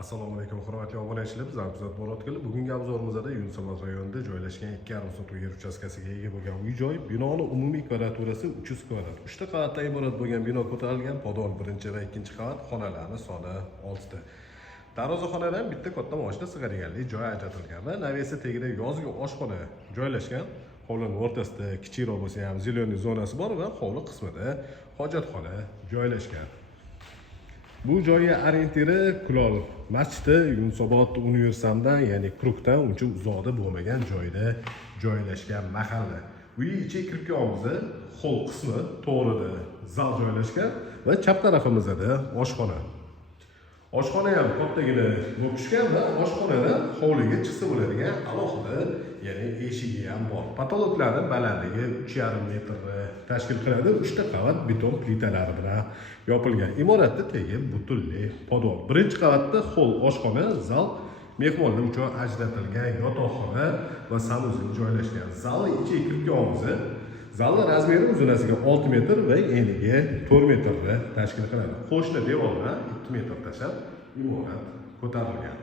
Assalomu alaykum hurmatli obunachilar, biz Abduzat Murodgul. Bugungi obzorimizda Yunusobod rayonida joylashgan 2,5 sotix yer uchastkasiga ega bo'lgan uy-joy. Binoning umumiy kvadraturasi 300 kvadrat. 3 ta qavatdan iborat bo'lgan bino ko'tarilgan. Podol 1 va 2 qavat, xonalarning soni 6 ta. Darvozaxonadan bitta katta mashina sig'adiganlik joy ajratilgan va navesi tagida yozgi oshxona joylashgan. Hovlining o'rtasida kichikroq bo'lsa ham zeleniy zonasi bor va hovli qismida hojatxona joylashgan. Bu joyga orientiri Kulol masjidi Yunusobod universitetidan, ya'ni Krukdan uncha uzoqda bo'lmagan joyda joylashgan mahalla. Uy ichiga kirib kelganimizda hol qismi to'g'rida zal joylashgan va chap tarafimizda oshxona. Oshxona ham kattagina bo'lib tushgan va oshxonadan hovliga chiqsa bo'ladigan alohida, ya'ni eshigi ham bor. Patologlarning balandligi 3,5 metr tashkil qiladi. 3 ta qavat beton plitalari bilan yopilgan. Imoratda tegi butunli podol. Birinchi qavatda hol oshxona, zal, mehmonlar uchun ajratilgan yotoqxona va sanuzel joylashgan. Zal ichiga kirib kelganimizda zalning razmeri uzunasiga 6 metr va eniga 4 metrni tashkil qiladi. Qo'shni devordan 2 metr tashlab imorat ko'tarilgan.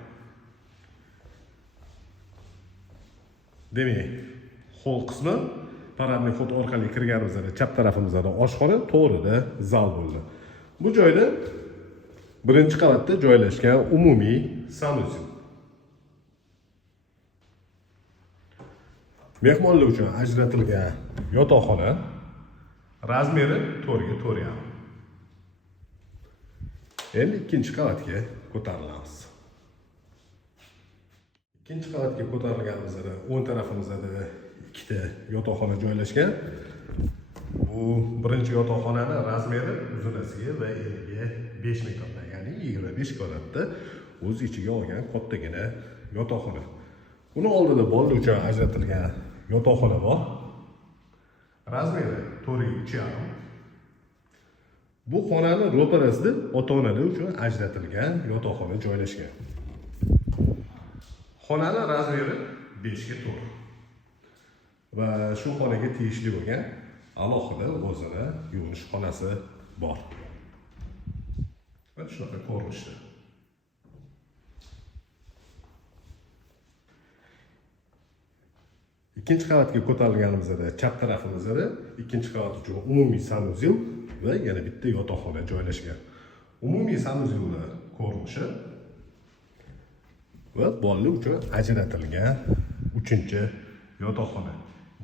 Demak, hol qismi paradniy xot orqali kirganimizda chap tarafimizda oshxona, to'g'rida zal bo'ldi. Bu joyda birinchi qavatda joylashgan umumiy sanuzel. Mehmonlar uchun ajratilgan yotoqxona, razmeri 4 ga 4,5. Endi ikkinchi qavatga ko'tarilamiz. Ikkinchi qavatga ko'tarilganimizda o'ng tarafimizda ikkita yotoqxona joylashgan. Bu birinchi yotoqxonaning razmeri uzunasiga va eniga 5 metrdan, ya'ni 25 kvadratda o'z ichiga olgan kattagina yotoqxona. Uni oldida bolalar uchun ajratilgan yotoqxona bor. Razmeri 4 ga 3,5. Bu xonaning ro'parasida ota-onalar uchun ajratilgan yotoqxona joylashgan. Xonaning razmeri 5 ga 4. Va shu xonaga tegishli bo'lgan alohida o'zini yuvinish xonasi bor. Va shunaqa ko'rinishda. Ikkinchi qavatga ko'tarilganimizda chap tarafimizda ikkinchi qavat uchun umumiy sanuzel va yana bitta yotoqxona joylashgan. Umumiy sanuzelning ko'rinishi va bolalar uchun ajratilgan 3-chi yotoqxona.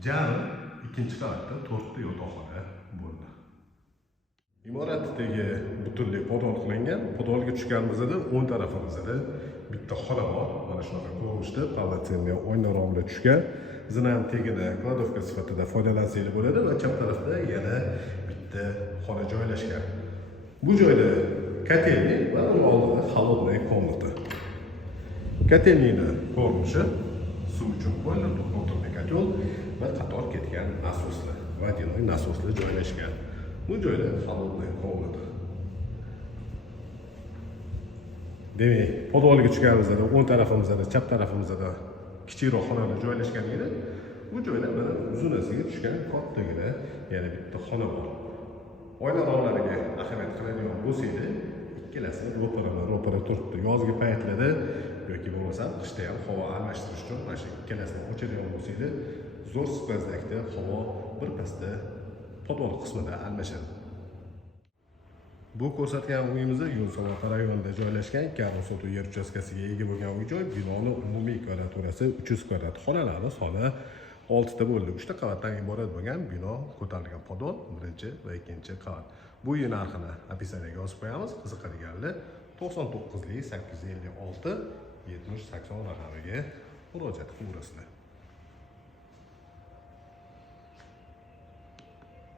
Jami ikkinchi qavatda 4 ta yotoqxona bo'ldi. Imoratdagi butunlay podol qilingan. Podolga tushganimizda o'ng tarafimizda bitta xona bor. Mana shunaqa ko'rinishda полноценный oynalar bilan tushgan. Zinam tegida kladovka sifatida foydalansangiz bo'ladi va chap tarafda yana bitta xona joylashgan. Bu joyda kotelni va uning oldida холодная komnata. Kotelning ko'rinishi suv uchun boiler, to'xtovli kotel va qator ketgan nasoslar, vodяной nasoslar joylashgan. Bu joyda холодная komnata. Demak, podolga tushganimizda o'ng tarafimizda, chap tarafimizda kichikroq xonalar joylashgan edi. Bu joyda mana uzunasiga tushgan kattagina yana bitta xona bor. Oyna rollariga ahamiyat qiladigan bo'lsangiz, ikkalasi ro'para turibdi. Yozgi paytlarda yoki bo'lmasa qishda ham havo almashtirish uchun mana shu ikkalasini ochadigan bo'lsangiz, zo'r spazdakda havo birpasda podol qismida almashadi. Bu ko'rsatgan uyimiz Yunusobod rayonida joylashgan 2,5 sotix yer uchastkasiga ega bo'lgan uy-joy. Binoning umumiy kvadraturasi 300 kvadrat. Xonalarning soni 6 ta bo'ldi. 3 ta qavatdan iborat bo'lgan bino ko'tarilgan podol 1 va 2 qavat. Bu uy narxini opisiyaga yozib qo'yamiz. Qiziqadiganlar 99 856 70 80 raqamiga murojaat qilaverasizlar.